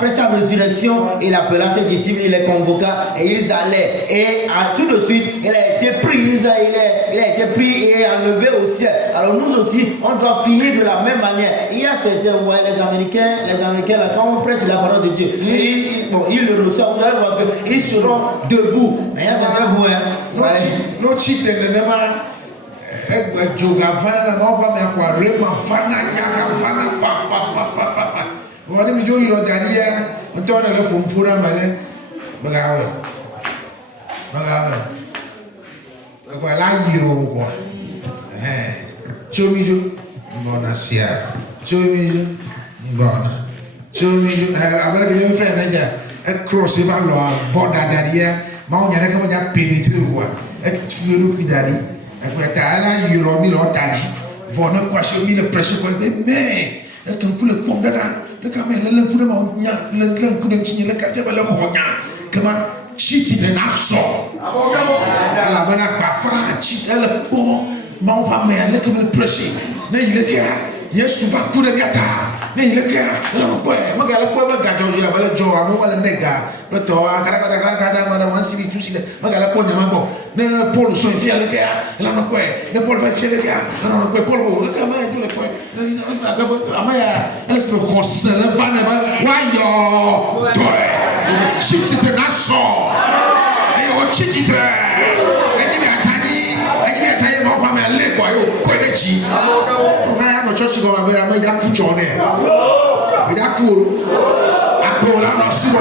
après sa résurrection, il appela ses disciples, il les convoqua et ils allaient. Et tout de suite, il a été pris, il a été pris et enlevé au ciel. Alors nous aussi, on doit finir de la même manière. Il y a certains, les Américains, là, quand on prêche la parole de Dieu, ils le reçoivent, vous allez voir qu'ils seront debout. Mais il y a certains, no cheat and never joga vana na oba me kwa rema vana nyaka vana pa wani mi joyi ro daria onto na le fumpura mane bagawe kwa la yiro ko chomijo mbona sia chomijo mbona chomijo abara ke mi friend na ja cross ba lo border daria ma onya na ke mo ja penetre wa tuero kidari akwata ala yiro mi lo daji vona kwa she mi le pressure kwa me kan kule kom dada le ka me le kule ma nya le kule tinye le ka fe ba le khonya kama chiti de na so ala bana pa fra chiti le po ma o pa me le ka me pressure na ile ka yesu va kule gata na ile ka le no po ma ga le po ba ga jo ya ba le jo amu wala nega le to akara kata ma wan sibi tu sile ma ga le po nya ma bo na Paul so fia le ka la no po na Paul va fia le ka la no po Paul bo ka ma ju le po ama ya le so cross le va na ba wa yo to chiti de na so ayo chiti tre eji atani ma kwa me le kwa yo ko de chi na no church go ma be ma ja tu jo ne ma ja tu apola no si bo.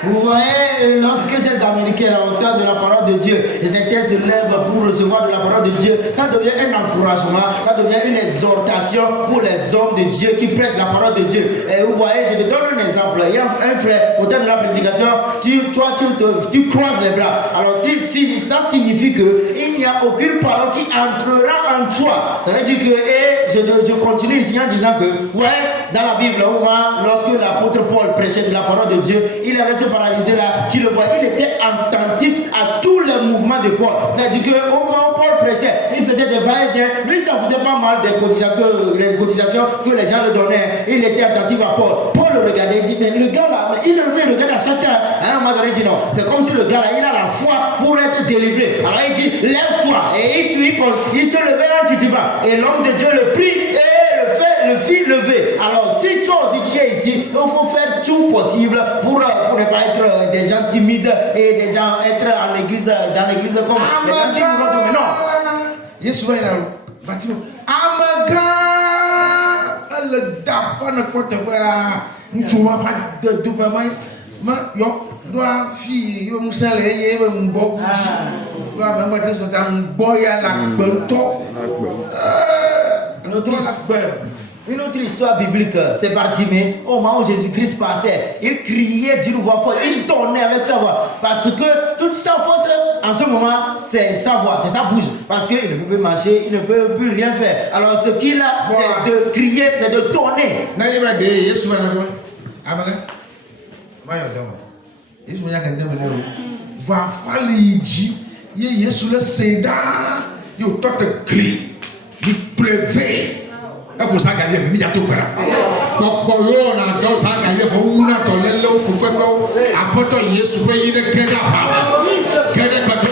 Vous voyez, lorsque ces Américains entendent de la parole de Dieu, les intérêts se lèvent pour recevoir de la parole de Dieu, ça devient un encouragement, ça devient une exhortation pour les hommes de Dieu qui prêchent la parole de Dieu. Et vous voyez, je te donne un exemple. Il y a un frère, au temps de la prédication, tu croises les bras. Alors ça signifie qu'il n'y a aucune parole qui entrera en toi. Ça veut dire que, je continue ici en disant que, dans la Bible, on voit, lorsque l'apôtre Paul prêchait de la parole de Dieu, il avait ce paralysé-là qui le voit. Il était attentif à tous les mouvements de Paul. C'est-à-dire qu'au moment où Paul prêchait, il faisait des va-et-vient. Lui, ça ne foutait pas mal des cotisations que les gens le donnaient. Il était attentif à Paul. Paul le regardait, il dit, mais le gars là, il le regarde à chaque temps. À un moment donné, il dit non. C'est comme si le gars là, il a la foi pour être délivré. Alors il dit, lève-toi. Et il se levait là, tu dis pas. Et l'homme de Dieu le prie et le fit lever. Alors si toi aussi tu es ici, il faut faire tout possible pour ne pas être des gens timides et des gens être dans l'église comme les gens qui nous ont non. Yesu va y aller. Bâtiment. Amaga. Le dapa ne compte pas. Tu vas pas de ma yo doit fille il va moussaler il va m'bo doit même pas te sortir boya la bento une autre histoire biblique, c'est Bartimée. Au moment où Jésus-Christ passait, il criait d'une voix forte, il donnait avec sa voix. Parce que toute sa force, en ce moment, c'est sa voix, c'est sa bouche. Parce qu'il ne peut plus marcher, il ne peut plus rien faire. Alors ce qu'il a, c'est de crier, c'est de donner. Eko saga ye fi mi ja to gbara gbogbo yo na so saga ye fo una to le lo fu gbogbo apoto Yesu pe yi ne keda ba keda ba to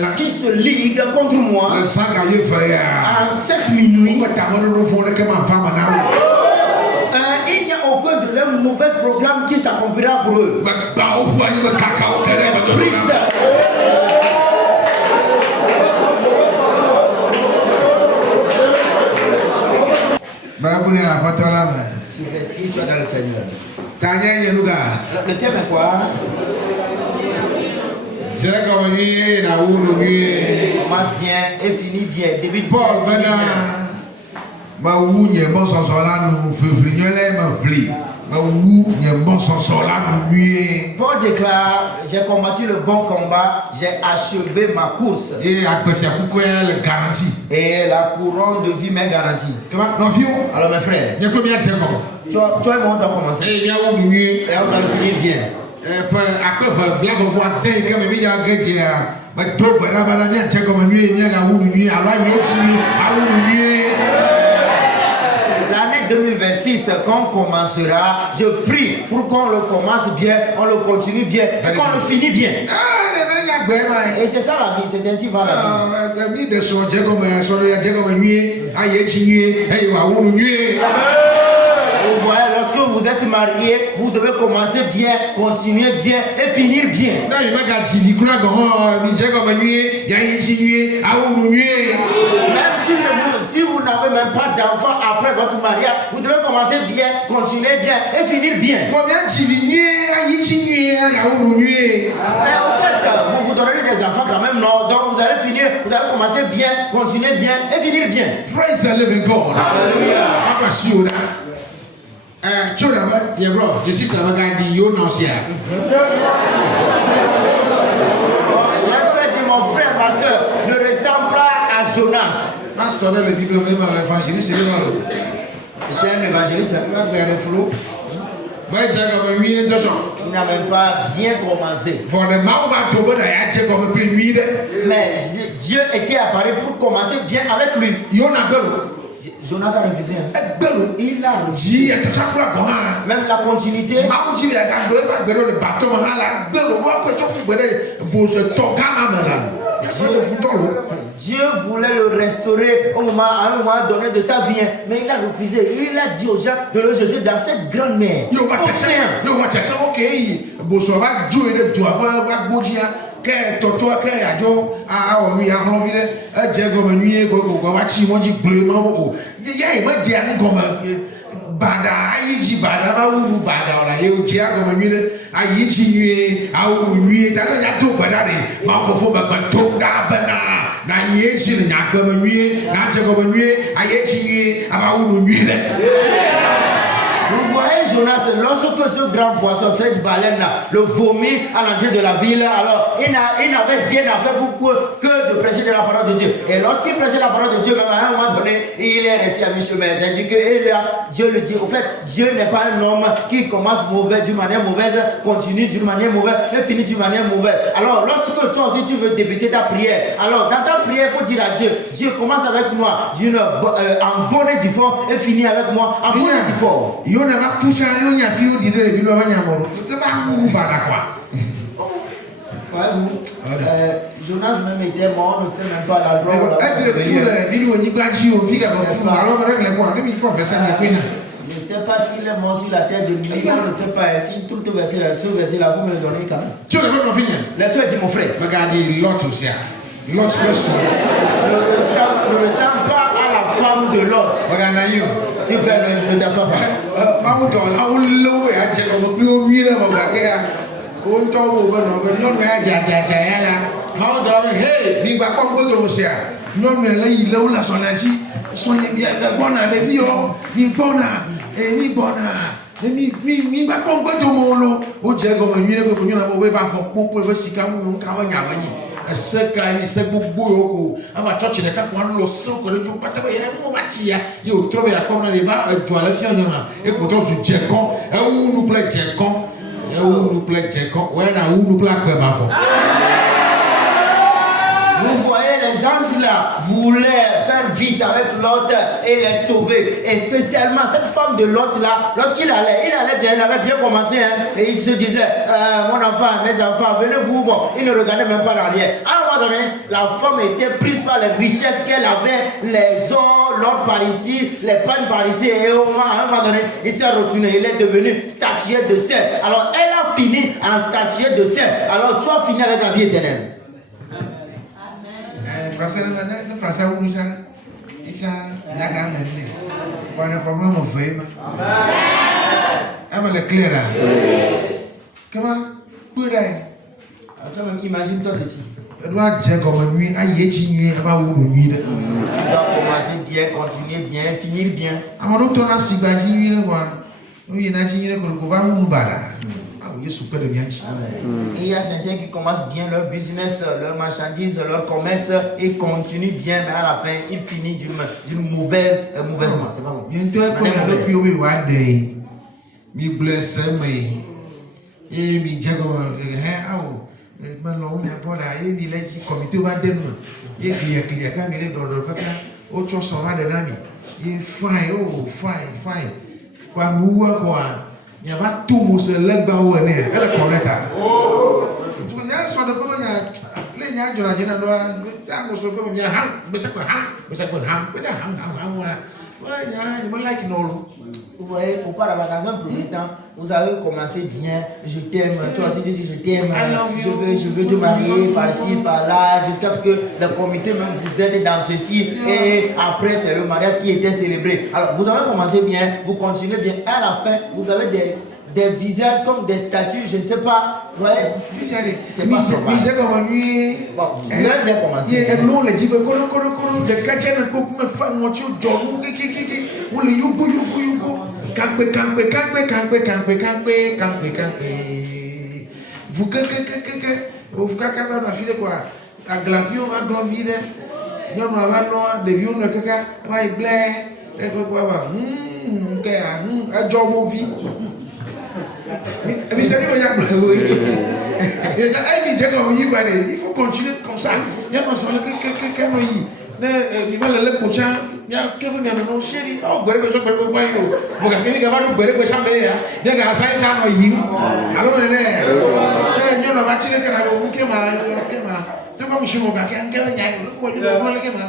na qui se ligue contre moi en 7 minuit. Il n'y a aucun de leur mauvais programme qui s'accomplira pour eux. Si tu es dans le Seigneur. Le thème est quoi? Commence bien et finit bien. Débute Paul Paul déclare, j'ai combattu le bon combat, j'ai achevé ma course. Et la couronne de vie m'est garantie. Alors mes frères, tu vois, on doit commencer. Et on doit le finir bien. L'année 2026, quand on commencera, je prie pour qu'on le commence bien, on le continue bien et qu'on le finit bien. Et c'est ça la vie, c'est ainsi va la vie. Vous voyez, lorsque vous êtes marié, vous devez commencer bien, continuer bien et finir bien. Même si vous n'avez même pas d'enfant après votre mariage, vous devez commencer bien, continuer bien et finir bien. Mais en fait, vous donnerez des enfants quand même, non? Donc vous allez finir, vous allez commencer bien, continuer bien et finir bien. Praise the living God. Hallelujah. Your sister dit mon frère, ma soeur ne ressemble pas à Jonas. Pasteur, le diplômé par l'évangéliste, c'est un évangéliste. Il n'a même pas bien commencé. Mais Dieu était apparu pour commencer bien avec lui. Jonas a refusé. Il a refusé. Même la continuité. Dieu voulait le restaurer à un moment donné de sa vie, mais il a refusé. Il a dit aux gens de le jeter dans cette grande mer. Bada ayiji bada ba wu bada ola ye o je agomanyire ayiji nwie awu nwie ta na to bada de ma fofo ba tonga bana na ye ji nya agomanyire na je agomanyire ayiji nwie aba wu nwie. Vous voyez Jonas, lorsque ce grand poisson, cette baleine-là, le vomit à l'entrée de la ville, alors il n'avait rien à faire pour que de prêcher de la parole de Dieu. Et lorsqu'il prêchait la parole de Dieu, même à un moment donné, il est resté à mi-chemin. C'est-à-dire que Dieu le dit, au fait, Dieu n'est pas un homme qui commence mauvais d'une manière mauvaise, continue d'une manière mauvaise et finit d'une manière mauvaise. Alors lorsque toi aussi tu veux débuter ta prière, alors dans ta prière, il faut dire à Dieu, Dieu commence avec moi en bonne et due forme et finit avec moi en bonne et due forme. Jonas même était mort, on ne sait même pas l'endroit où il ne sais pas s'il est mort sur la terre de nuit, on ne sait pas. Si tout le verset là, ce verset là, vous me le donnez quand même. Tu as dit mon frère. Ne ressemble pas à la femme de Lot. S'il vous plaît, ne t'assois pas. Vous voyez, les anges là voulaient faire vite avec Lot et les sauver. Et spécialement, cette femme de Lot là, lorsqu'il allait bien, il avait bien commencé, hein, et il se disait, mon enfant, mes enfants, venez-vous, bon, il ne regardait même pas l'arrière. À un moment donné, la femme était prise par les richesses qu'elle avait, les ors, l'or par ici, les pagnes par ici, et à un moment donné, il s'est retourné, il est devenu statuette de sel. Alors, elle a fini en statuette de sel. Alors, tu as fini avec la vie éternelle. Français, le français, ça, il y a quand même un problème au fait. Amen. Elle clair. Comment? Pour Imagine-toi ceci. Tu dois commencer bien, continuer bien, finir bien. Et il y a certains qui commencent bien leur business, leur marchandise, leur commerce, et continuent bien, mais à la fin, ils finissent d'une mauvaise mauvaisement. C'est pas bon. Il y a pas tout le monde là bas où elle est correcte. Oh, tu vois ça de comment les gens qui ont dit non, ça nous sommes comme bien ham, mais ça quoi ham, vous voyez, dans un premier temps, vous avez commencé bien, je t'aime, tu as dit je t'aime, je veux te marier par-ci, par-là, jusqu'à ce que le comité même vous aide dans ceci, et après c'est le mariage qui était célébré. Alors vous avez commencé bien, vous continuez bien, et à la fin, vous avez des visages comme des statues, je ne sais pas, vous voyez, c'est pas probable. Bon, vous avez bien commencé. Il faut continuer comme ça. Il y a pas seulement il va le coachant. Il y a quelqu'un qui a non chéri. Oh, vous avez quoi yo? Vous avez quelqu'un qui va nous bérer quoi ça mais bien que ça y est no yim. Alors on est. Nous on va tirer que la vous qui ma. Tu vas me chier ba que nya. Ko du ko le que ma.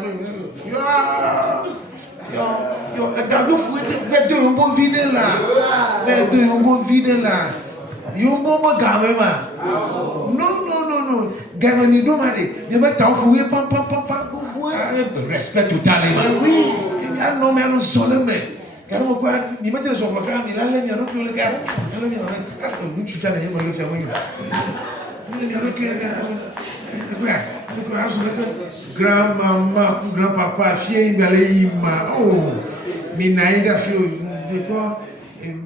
Yo, dans le fouet, faites un bon vide là. Faites un bon vide là. Yo bon gamin ma. Non. Gamin ni do ma de. Je vais t'en fouiller pam. Respect total. Oui. Il y a non mais non solo mais. Car on quoi, ni mettre sur le gars, il a l'air de nous le gars. Alors il va. Nous je t'allais me le faire moi. Grand-maman, grand-papa, fier, Ibrahima. Oh, mais naïda fio, d'accord.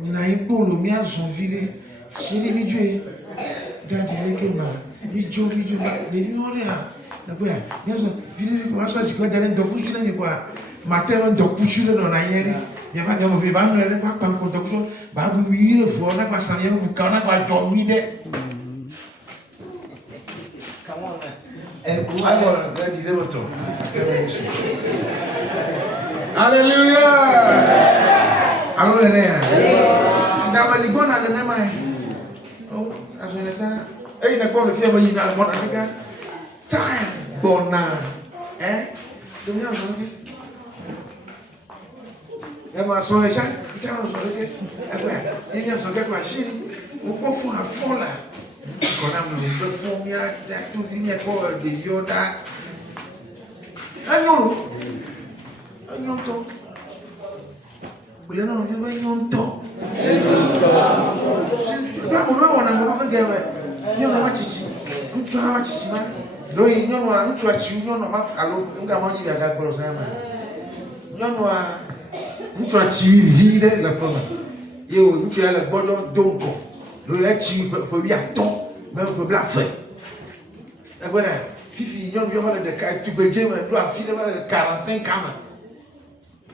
Naïpo le mien sont vidés. C'est les midjoués. Dans les kéma. Midjou, des vignorins. D'accord. Bien sûr, vidé quoi, ça c'est quoi d'aller dans coucher là, quoi. Matin, dans coucher là, dans la hier. Il y a pas de mauvais ban, là, quoi, quand on couche, bah, vous mûrez, vous, on a pas ça, vous, quand on a pas dormi, Alléluia. Alléluia. Dans le ligon, on a le même. Oh, à ce moment-là, il n'a pas le fièvre, il a le bon avec time, bon, hein? Tu viens aujourd'hui? Et moi, son échange, il tient aujourd'hui. Il vient son gars, machine, on peut faire un fond là. Quand on a le fond, il y a tout fini pour des yoda. Un yon. Vous l'avez non, je vais yon to. On a mon gars. Yon wa chichi. Tu as wa chichi ma. Do yon wa, tu as chichi yon ma. Alors, on va manger la gagolo ça ma. Yon wa, tu as chichi vide la forme. Yo, tu as le bojo donko. Le chichi peut lui attendre. Même pour la fin. Et voilà, Fifi, il y a de tu peux dire, tu as filé de 45 ans.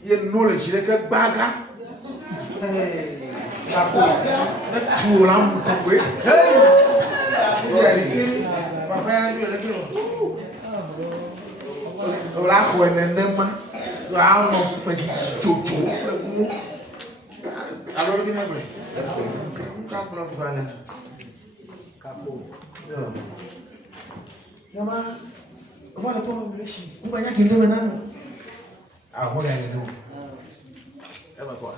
Il y a nous le chile que baga. La peau, tu l'as moutonné. Papa, il y a ora ko nenema la no pe chuchu alors que nebre ka ko bana kapo Nama, wala ko mleshi. Mbanya kinde menang. Ah, mo ya ni do. Eba ko.